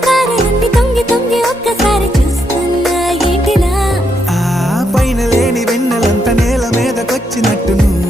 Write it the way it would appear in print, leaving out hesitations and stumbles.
కారణాన్ని తొంగి తొంగి ఒక్కసారి చూస్తున్నా ఏంటిలా ఆ పైన లేని వెన్నెలంత నేల మీదకొచ్చినట్టు నువ్వు